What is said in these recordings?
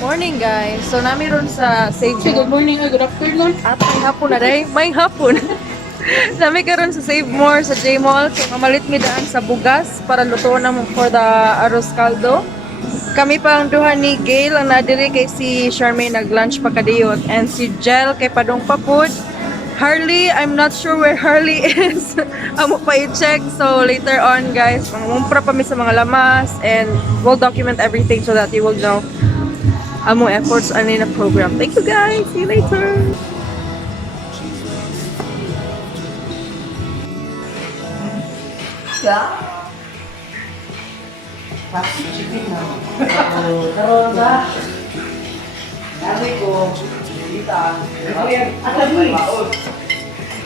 Morning guys. So nami ron sa Save Good morning, good afternoon. At may hapon na day. May hapon. Nami karon sa Save More sa J Mall. So mamalit mi daan sa bugas para luto na mo for the arroz caldo. Kami pa ang duha ni Gail ang nadiri kay si Charmaine nag-lunch pa kadiyot and si Jel kay padong papud. Harley, I'm not sure where Harley is. Amo pa i-check. So later on guys, mangumpra pa mi sa mga lamas and we'll document everything so that you will know amo efforts ano na program. Thank you guys. See you later. Yeah. Karon ba? Dami ko dita.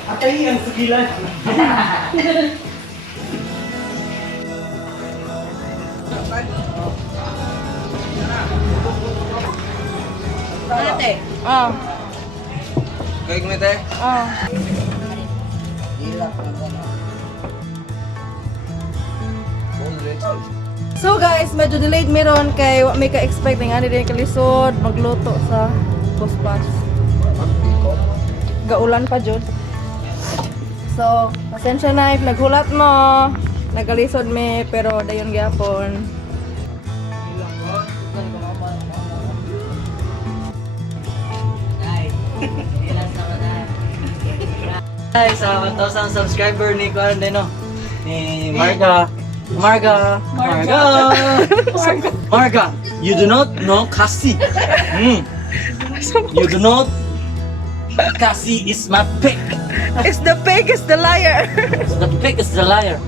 Atay ang sugilan. Ate. Oh. Kaya kumite? Oh. So guys, medyo delayed meron kay wa may ka-expect ng ani din kalisod magluto sa Puspas. Gaulan pa jud. So, pasensya na if naghulat mo. Nagalisod me pero dayon gyapon. Hi sa 1,000 subscriber ni Kuan Deno. Ni Marga. Marga, you do not know Cassie. You do not. Cassie is my pig. Is the pig is the liar. The pig is the liar.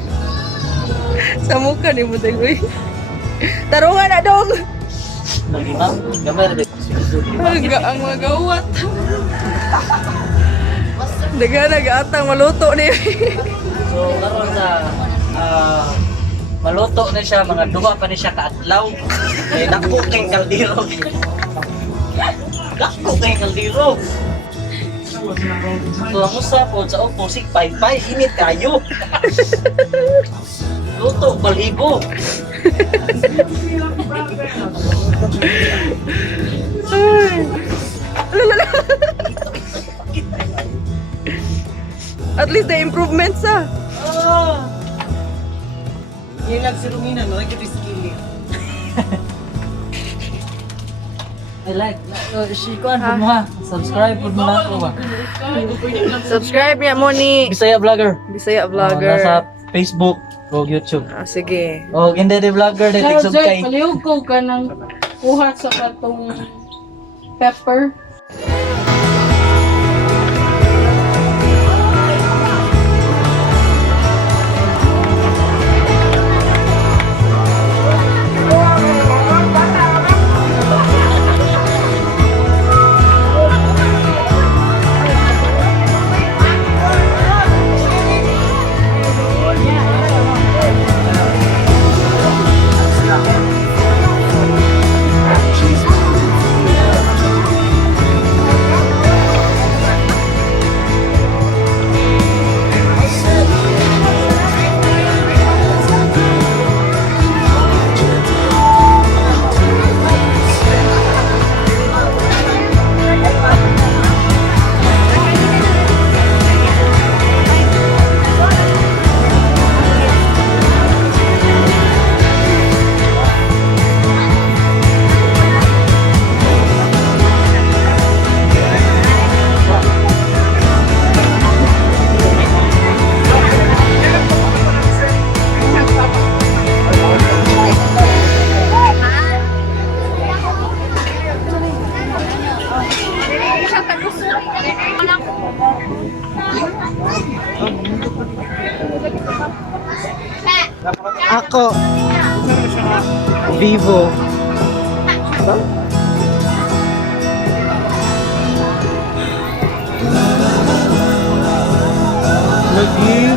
Sa mukha ni mo dagoy. Tarungan na dong. Lagi na, gamay rin. Ang mga gawat. Daga nag-atang maluto ni. So, karon sa maluto na siya, mga duha pa ni siya kaadlaw. Eh, dako kay kaldero. Dako kay kaldero. So, ang usa po sa upo, sig pay-pay, init kayo. Luto, balibo. Ay. Lalala. At least the improvements ah. Yung nagsirunginan, no? Like it is killing. I like. Shikuan po mo ha. Subscribe po mo na ako ba? Subscribe niya mo ni Bisaya Vlogger. Bisaya Vlogger. Nasa Facebook o YouTube. Ah, sige. O, hindi de vlogger de Pero tigsog Joy, kay. palihog ko ka ng kuha sa katong pepper. Ako. Vivo. Lagi.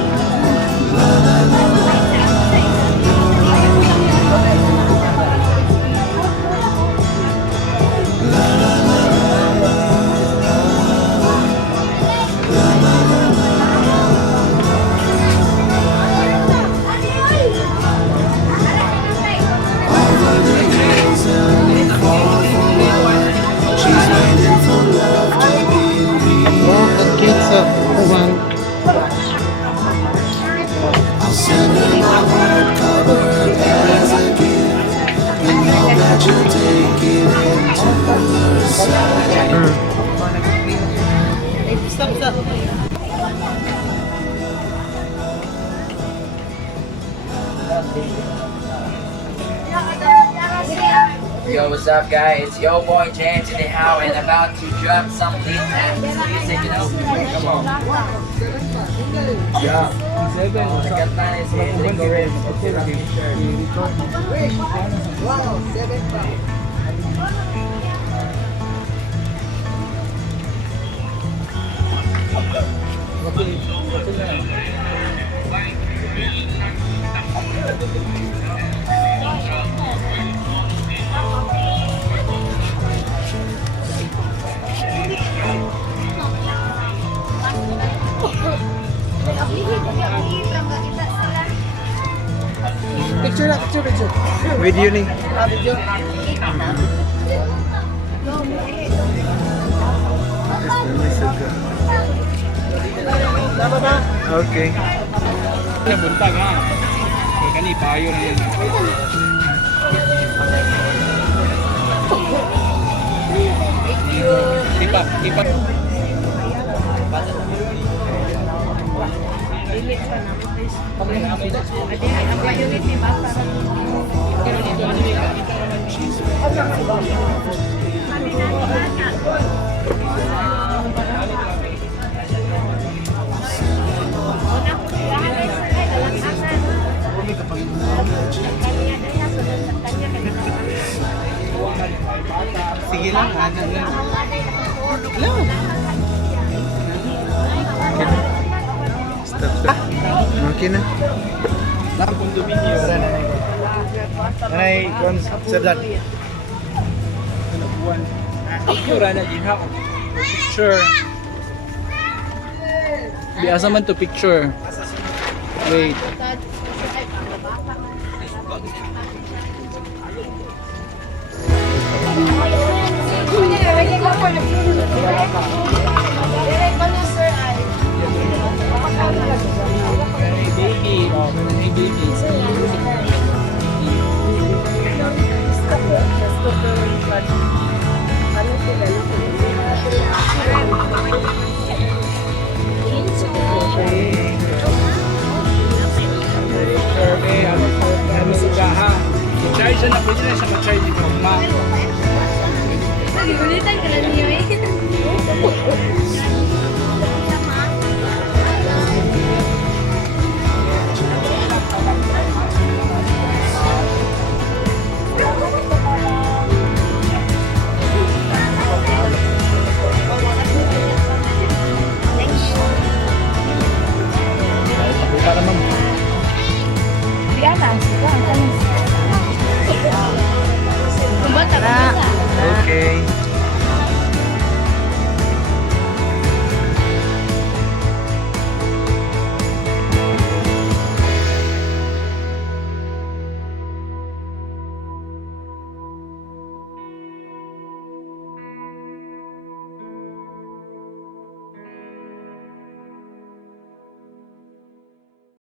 Stop, stop. Yo, what's up, guys? It's your boy James in the house and about to drop something at music, you know? Come on. Yeah. The Captain is here. Picture na, picture. Video ni. Video. Okay. Nabuntag ha. Kani payo na yan. Tipak, tipak. Sige lang, ano lang. Stop. Okay na. Lang kondominyo. Nanay, kung sa dad. Ano buwan? Picture na din ha. Picture. Biasa man to picture. Wait. Hey baby, oh, hey baby. Picture eh, ano suga ha. Charge siya na, pwede na siya ma-charge ikaw ma. Ulitan ka lang niyo eh. Para naman. Diana, suka.